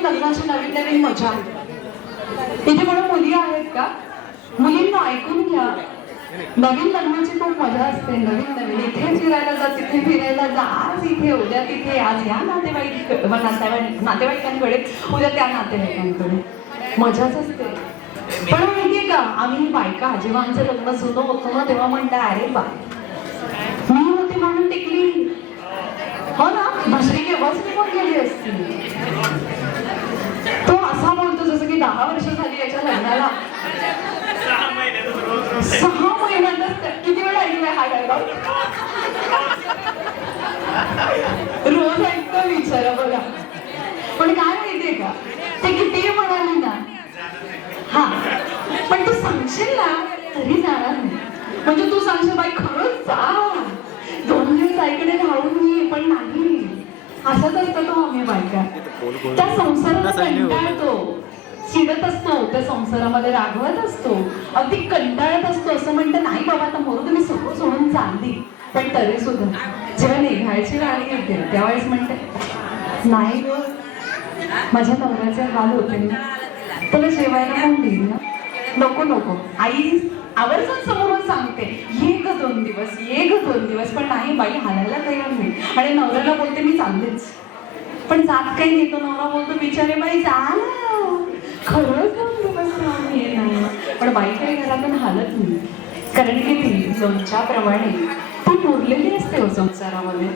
लग्नाची नवीन नवीन मजा इथे म्हणून मुली आहेत का? मुलींना ऐकून घ्या, नवीन लग्नाची खूप मजा असते. नवीन नवीन इथे फिरायला जा, तिथे फिरायला जा, आज इथे उद्या तिथे, आज या नातेवाईकांकडे उद्या त्या नातेवाईकांकडे, मजाच असते. पण माहितीये का, आम्ही बायका जेव्हा आमचं लग्न जुनं होतं ना तेव्हा म्हणता अरे बा मी होती म्हणून टिकली. हो ना, दुसरी केव्हाच निघून गेली असती. तो असा बोलतो जसं की 10 वर्ष झाली याच्या लग्नाला. 6 महिन्यातच किती वेळा ऐकलाय हा डायलॉग? रोज ऐकतो विचारा बघा. पण काय माहितीये का, ते किती म्हणाले ना, हा पण तू सांगशील ना तरी जाणार नाही. म्हणजे तू सांगशील बाई खरंच जा, 2 दिवस आईकडे राहून ये, पण नाही. असंच असतं तो आम्ही बायका. त्या संसाराला कंटाळतो, चिडत असतो, त्या संसारामध्ये रागवत असतो, अगदी कंटाळत असतो. असं म्हणतं नाही बाबा आता मोरू तुम्ही सगळं सोडून चालली. पण तरी सुद्धा जेव्हा निघायची गाडी येते त्यावेळेस म्हणते नाही ग, माझ्या नवऱ्याचे हाल होते ना, त्याला जेवायला कोण देईल ना, नको नको. आई आवर्जून समोरून सांगते ये ग 2 दिवस, ये ग 2 दिवस. पण नाही बाई हालायला तयार नाही. आणि नवऱ्याला बोलते मी चाललेच, पण जात काही नाही. तो नवरा बोलतो बिचारे बाई जा ना, खरंच 2 दिवस राहून ये ना. पण बाई काही घरातून हालत नाही, कारण की ती लोणच्याप्रमाणे ती मुरलेली असते हो संसारामध्ये.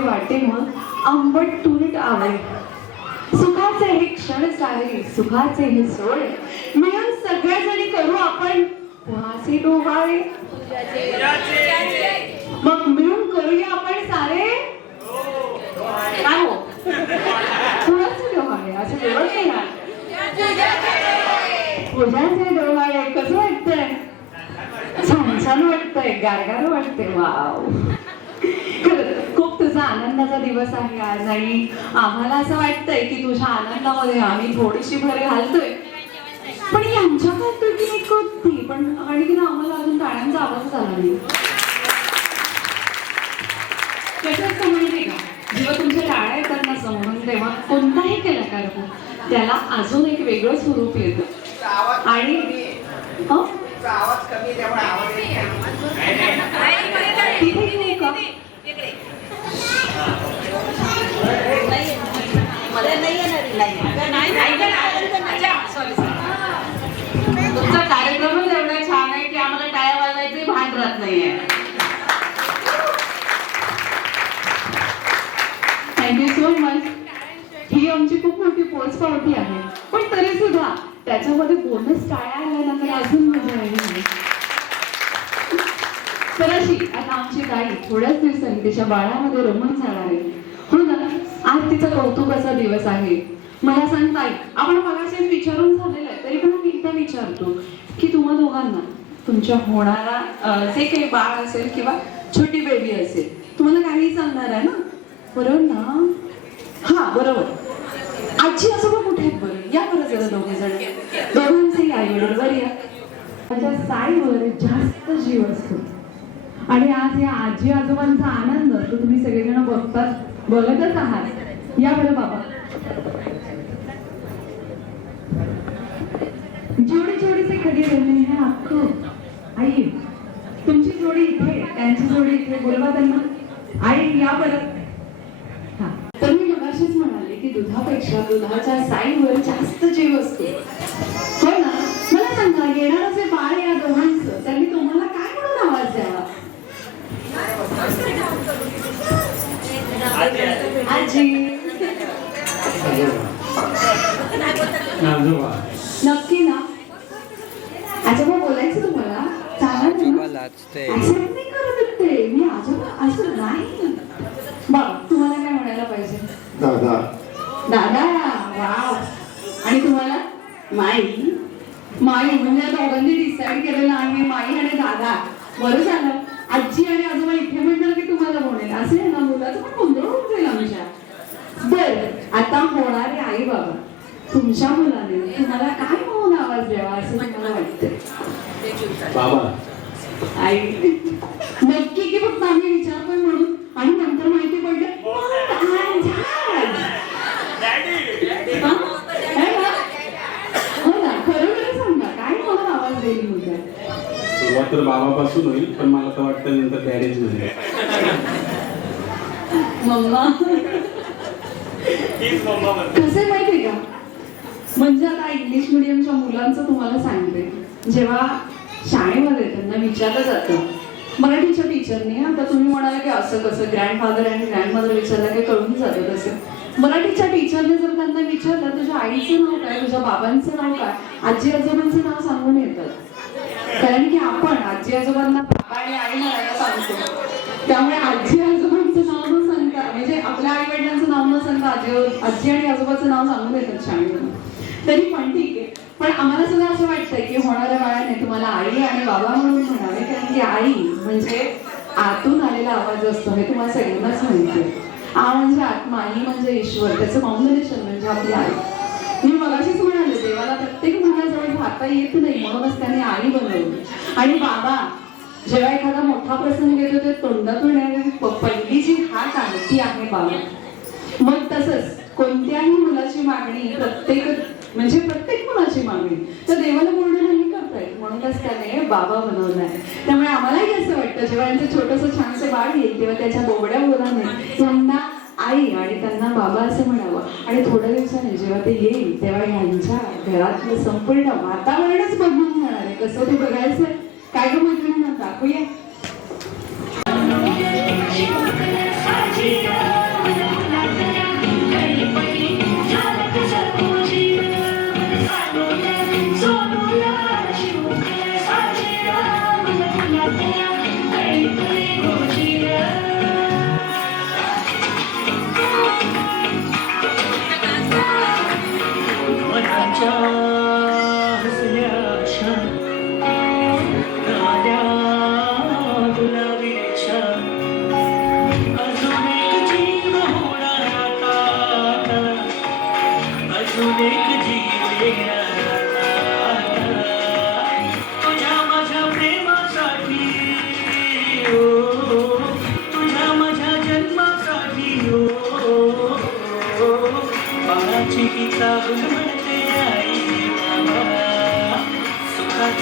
वाटे मग आंबट तुरट आवळे, सुखाचे हे क्षण सारे, सुखाचे हे सोहळे, मिळून सगळ्याजणी करू आपण कुणाचे डोहाळे. मग मिळून करूया आपण सारे काय हो कुणाचे डोहाळे असं जेवण येणार. पूजाचे डोहाळे कसं वाटतंय? छान छान वाटतंय, गारगार वाटतंय. वाव, खरंच खूप तुझा आनंदाचा दिवस आहे आज आणि आम्हाला असं वाटतंय की तुझ्या आनंदामध्ये आम्ही थोडीशी भर घालतोय. पण यांच्या काय एक होती पण आणि की ना आम्हाला अजून टाळ्यांचा आवाज झाला नाही. कसं असतं माहिती का, जेव्हा तुमच्या टाळ्या येतात ना समोरून तेव्हा कोणताही कलाकार हो त्याला अजून एक वेगळं स्वरूप येतं. आणि आवाज कमी त्यामुळे आवाज तिथे घेऊ का? तुमचा कार्यक्रमच एवढा छान आहे की आम्हाला टाळ्या वाजवायचे भान राहत नाहीये. Thank you so much. ही आमची खूप मोठी पोच पावती आहे पण तरी सुद्धा त्याच्यामध्ये बोनस टाळ्या आल्यानंतर अजून मजा येईल. तर अशी आता आमची ताई थोड्याच दिवसांनी तिच्या बाळामध्ये रमण जाणार आहे. हो ना, आज तिचा कौतुकाचा दिवस आहे. मला सांग ताई, आपण मगाशी विचारून झालेलं आहे तरी पण मी एकदा विचारतो की तुम्हा दोघांना तुमच्या होणारा जे काही बाळ असेल किंवा छोटी बेबी असेल तुम्हाला काही सांगणार आहे ना, बरोबर ना? हा बरोबर. आजी आजोबा कुठे आहेत बरं? या बरं जरा दोघे जण, दोघांचे आई वडील वर या. माझ्या साईवर जास्त जीव असतो आणि आज या आजी आजोबांचा आनंद तो तुम्ही सगळेजण बघतच आहात. या बरं बाबा, जोडी जोडी से खडी रहे हैं आपको. आई तुमची जोडी इथे, त्यांची जोडी इथे, बोलवा त्यांना. आई या बरं. हा, तर मी मगाशीच म्हणाले की दुधापेक्षा दुधाच्या साईवर जास्त जीव असतो. हो ना? मला सांगा, येणारं जे बाळ या दोघांचं त्यांनी तुम्हाला काय म्हणून आवाज द्यावा? आजी. नक्की ना? आजोबा बोलायचं तुम्हाला? सांगा. ऍक्सेप्ट नाही करत ते मी आजोबा असं नाही. बघ तुम्हाला काय म्हणायला पाहिजे? दादा. दादा. वाव. आणि तुम्हाला? माई. माई म्हणजे आता दोघांनी डिसाईड केलेलं आहे माई आणि दादा. बरं झालं. आजी आणि आजोबा इथे म्हणणार की तुम्हाला बोलेल असे ना, मुलाचं पण गोंधळ होऊन जाईल आमच्या. बर, आता होणारे आई बाबा तुमच्या मुलाने तुम्हाला काय म्हणून आवाज द्यावा असं तुम्हाला वाटतंय? बाबा. आई. नक्की की फक्त आम्ही विचारतोय म्हणून आणि नंतर माहिती पडलं हो ना, खरं सांगा काय म्हणून आवाज देईल मुलगा? सुरुवात तर बाबापासून होईल पण मला तर वाटतं नंतर डॅडीच म्हणजे मम्मा. कसं माहितीये का, म्हणजे आता इंग्लिश मिडियमच्या मुलांचं तुम्हाला सांगते, जेव्हा शाळेमध्ये त्यांना विचारलं जातं मराठीच्या टीचरने, आता तुम्ही म्हणाले की असं कसं ग्रँडफादर आणि ग्रँडमदर विचारलं की कळून जातं तसं. मराठीच्या टीचरने जर त्यांना विचारलं तुझ्या आईचं नाव काय, तुझ्या बाबांचं नाव काय, आजी आजोबांचं नाव सांगून येतात. कारण की आपण आजी आजोबांना बाबा आणि आई म्हणायला सांगतो, त्यामुळे आजी आजोबांचं नाव न सांगता म्हणजे आपल्या आई वडिलांचं नाव न सांगता आजी आणि आजोबाचं नाव सांगून येतात शाळेमध्ये. तरी पण ठीक आहे, पण आम्हाला सुद्धा असं वाटतंय की होणाऱ्या बाळाने तुम्हाला आई आणि बाबा म्हणून म्हणावे, कारण की आई म्हणजे आतून आलेला आवाज असतो हे तुम्हाला सगळ्यांनाच माहिती आहे. आ म्हणजे आत्मा, आई म्हणजे ईश्वर, त्याचं कॉम्बिनेशन म्हणजे आपली आई. मी मगाशीच म्हणाले देवाला प्रत्येक मुलाजवळ भाता येत नाही म्हणूनच त्याने आई बनवली. आणि बाबा जेव्हा एखादा मोठा प्रसंग येतो ते तोंडातून येणारी पहिली जी हाक आहे ती आहे बाबा. मग तसंच कोणत्याही मुलाची मागणी प्रत्येक मुलाची मागणी तर देवाला पूर्ण नाही करता येत, म्हणूनच त्याने बाबा बनवलाय. त्यामुळे आम्हालाही असं वाटतं जेव्हा यांचं छोटंसं छानसं बाळ येईल तेव्हा त्याच्या बोबड्या बोलाने त्यांना आई आणि त्यांना बाबा असं म्हणावं. आणि थोड्या दिवसांनी जेव्हा ते येईल तेव्हा यांच्या घरातलं संपूर्ण वातावरणच बदलून जाणार आहे. कसं ते बघायचं काय गं मैत्रिणींना दाखवूया.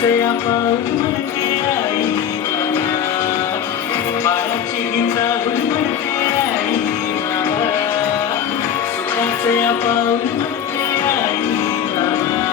सुखाचे पाऊल म्हणते आई बाबा, बाळाची चाहूल म्हणते आई बाबा, सुखाचे पाऊल म्हणते आई बाबा.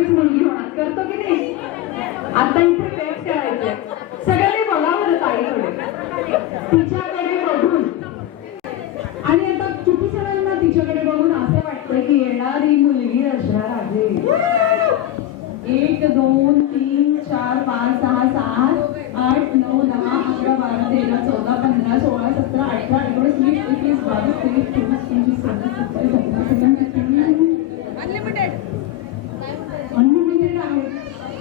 लगेच मुलगी होणार, करतो की नाही? आता इथे पेट करायचंय, सगळ्यांनी बघावं ताईकडे, तिच्याकडे बघून. आणि आता किती जणांना तिच्याकडे बघून असं वाटतं की येणारी मुलगी असणार आहे. 1 2 3 4 5 6 7 8 9 10 11 12 13 14 15 16 17 18 19 20 21 22 23 24 25 26 27 28 अनलिमिटेड आहे.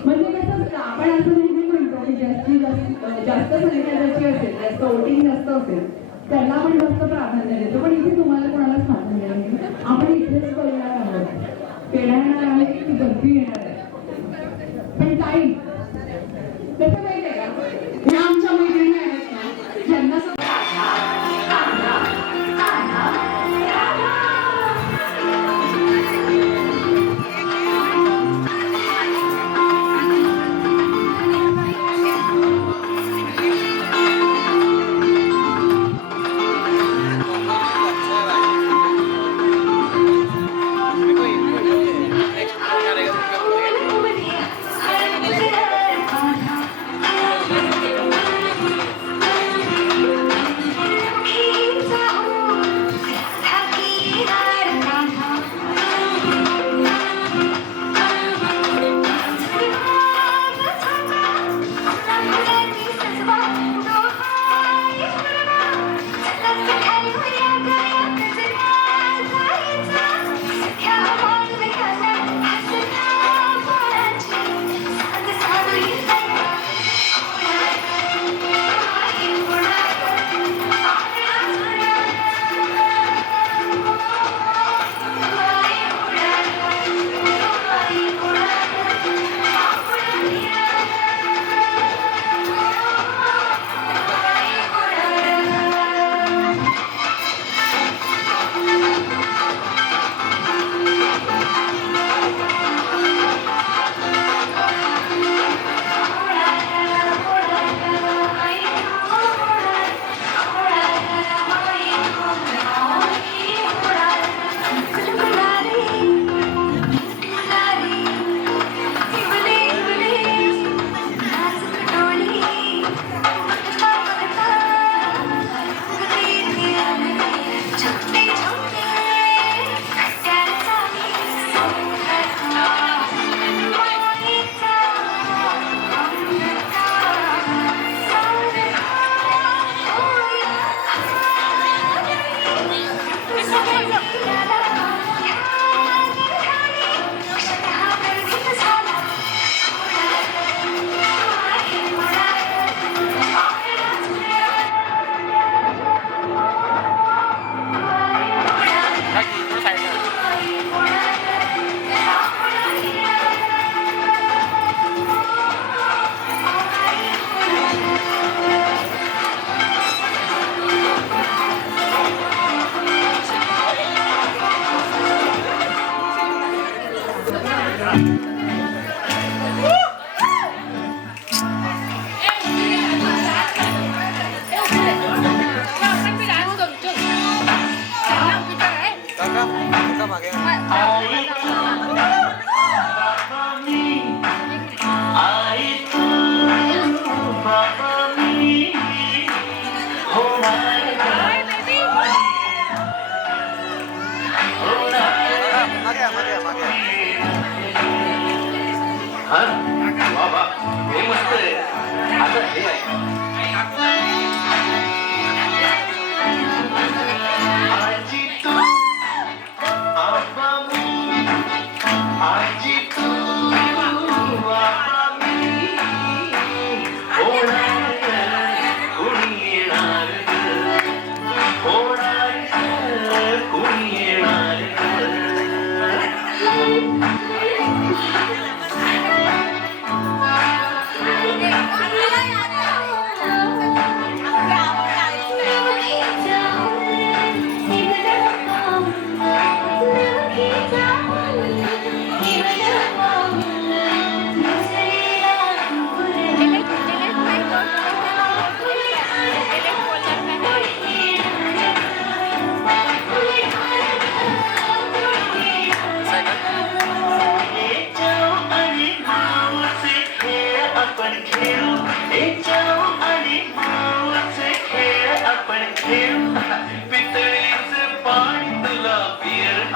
म्हणजे कसं आपण असं नेहमी म्हणतो की जास्त संख्याची असेल, जास्त वोटिंग जास्त असेल त्याला आपण जास्त प्राधान्य देतो, पण इथे तुम्हाला कोणालाच प्राधान्य नाही. आपण इथेच करणार आहोत, पेढणार आहे की बर्फी येणार आहे. पण ताई कसं माहितीये का, ह्या आमच्या मैत्रिणी आहेत ना ज्यांना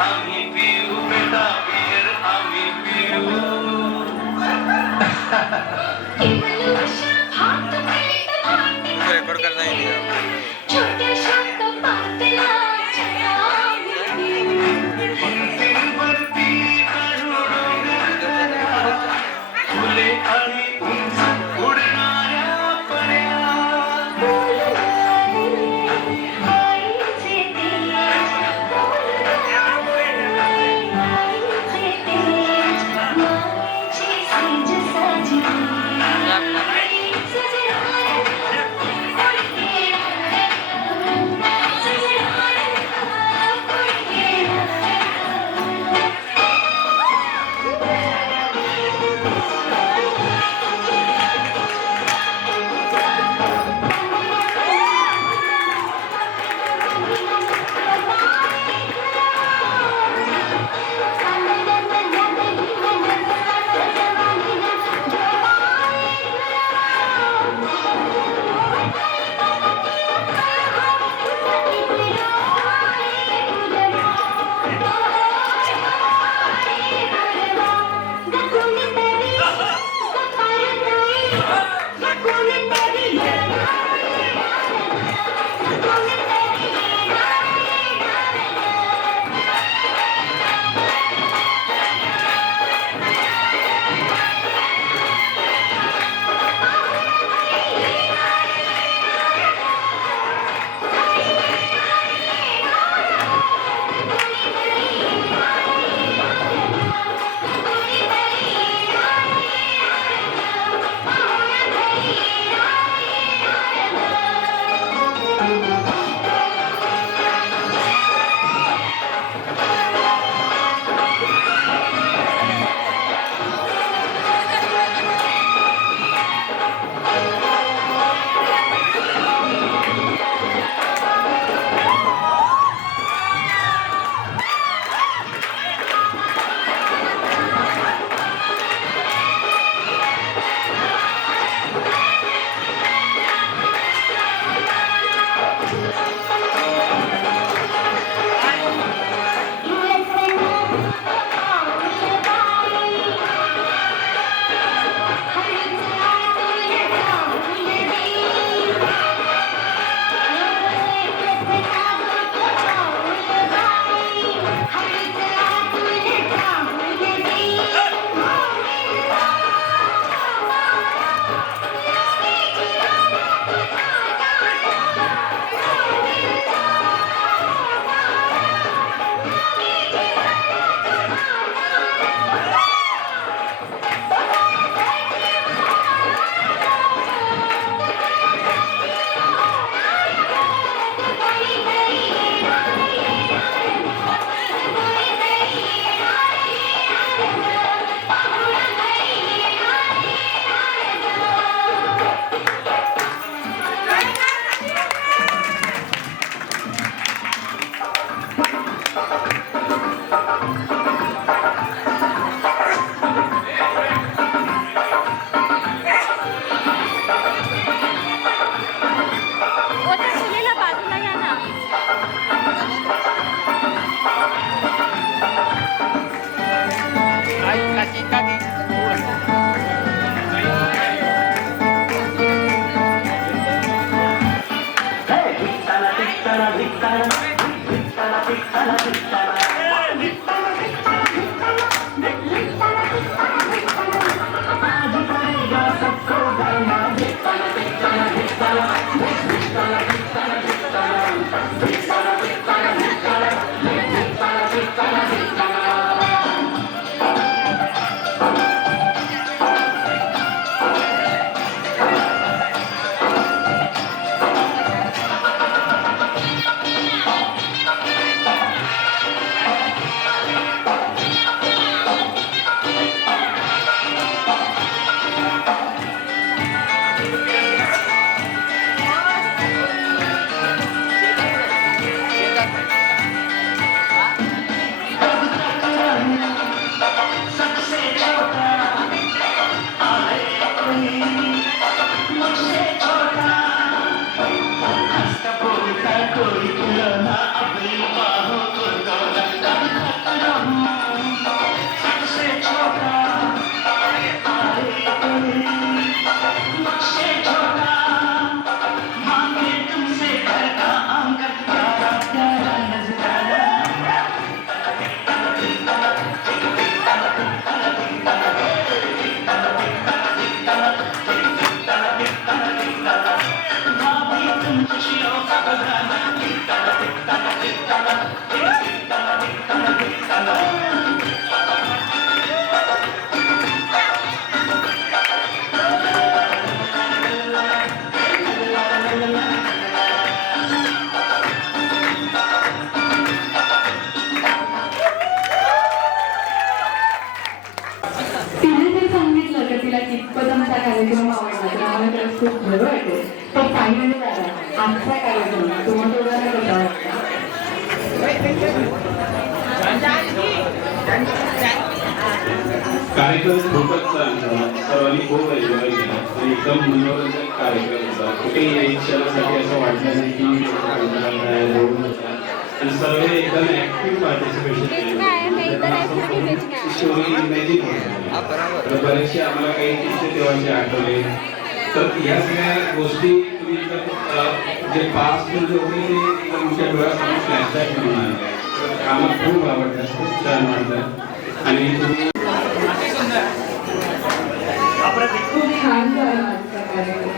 आम्ही पिऊ बेटा बियर आम्ही पिऊ रेकॉर्ड करना ही नहीं फुले आणि उंच उडणाऱ्या पड्या कार्यक्रम आवडला तर आम्हाला खरंच खूप बरं वाटेल. तर फायनली दादा आजचा कार्यक्रम तुम्हाला दोघांना कसा वाटला? कार्यक्रम खूपच चांगला, सर्वांनी खूप एन्जॉय केला आणि एकदम मनोरंजक कार्यक्रम होता. कुठेही एक क्षणासाठी असं वाटलं नाही की बोलून होता आणि सर्व एकदम ऍक्टिव्ह पार्टिसिपेशन स्टोरी इमॅजिन होती. तर बरेचसे आम्हाला काही किस्से तेव्हाचे आठवले. तर या सगळ्या गोष्टी तुम्ही जे पास्ट जे होते ते तुमच्या डोळ्यासमोर फ्लॅशबॅक म्हणून आणले. तर आम्हाला खूप आवडलं, खूप छान वाटलं आणि तुम्ही खूप छान झाला आजचा कार्यक्रम.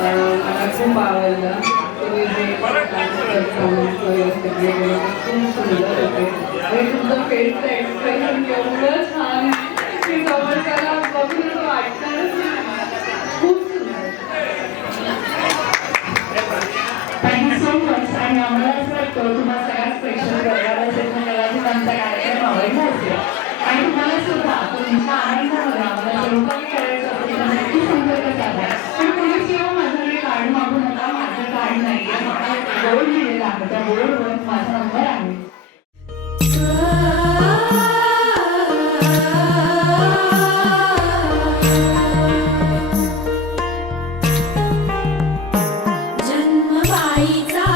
मला खूप आवडला. तुम्ही जे परफॉर्मन्स वगैरे सगळे केले ते खूप सुंदर होते आणि तुमचं फेसचं एक्सप्रेशन एवढं छान आहे की समोरच्याला बघून असं वाटणारच नाही. खूप सुंदर. Thank you so much. आणि आम्हाला असं वाटतं तुम्हाला सगळ्यात स्पेशल करणार असेल तर कदाचित आमचा कार्यक्रम आवडला असेल आणि तुम्हाला सुद्धा तुमच्या आनंदामध्ये आम्हाला जेव्हा काही करायचं असेल तर नक्की संपर्क साधा. पण पोलीस किंवा माझ्याकडे कार्ड मागू नका. माझं कार्ड नाही आहे, बोर्ड लिहिलेलं आहे, त्या बोर्डवर माझा नंबर आहे. जन्म बाईचा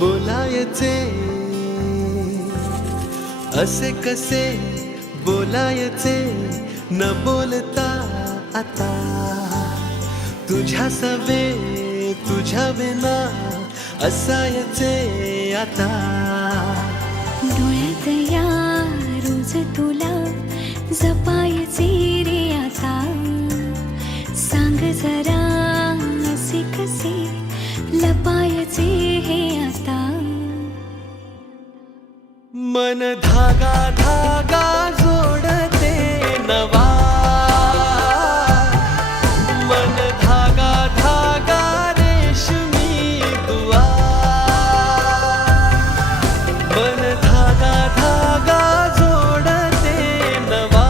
बोलायचे असे कसे बोलायचे न बोलता आता तुझ्या सवे तुझ्या विना असायचे आता डोळ्यात या रोज तुला जपायचे रे आता सांग जरा असे कसे लपायचे हे आता मन धागा धागा जोडते नवा मन धागा धागा रेशमी दुआ मन धागा धागा जोडते नवा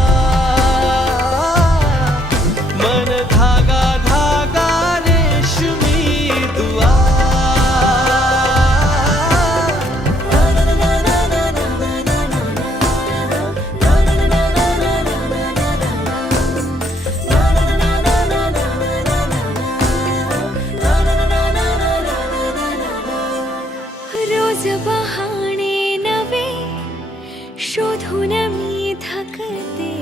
मन धागा धागा रेशमी दुआ रोज बहाणे नवे शोधून मी थकते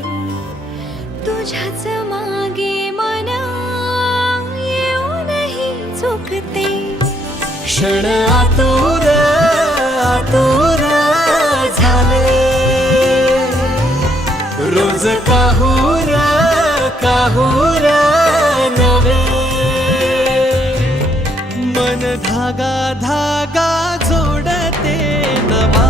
तुझ्याच मागे मन येऊनही चुकते क्षण आतुर आतुर झाले रोज काहूर काहूर नवे मन धागा धागा जोडते नवा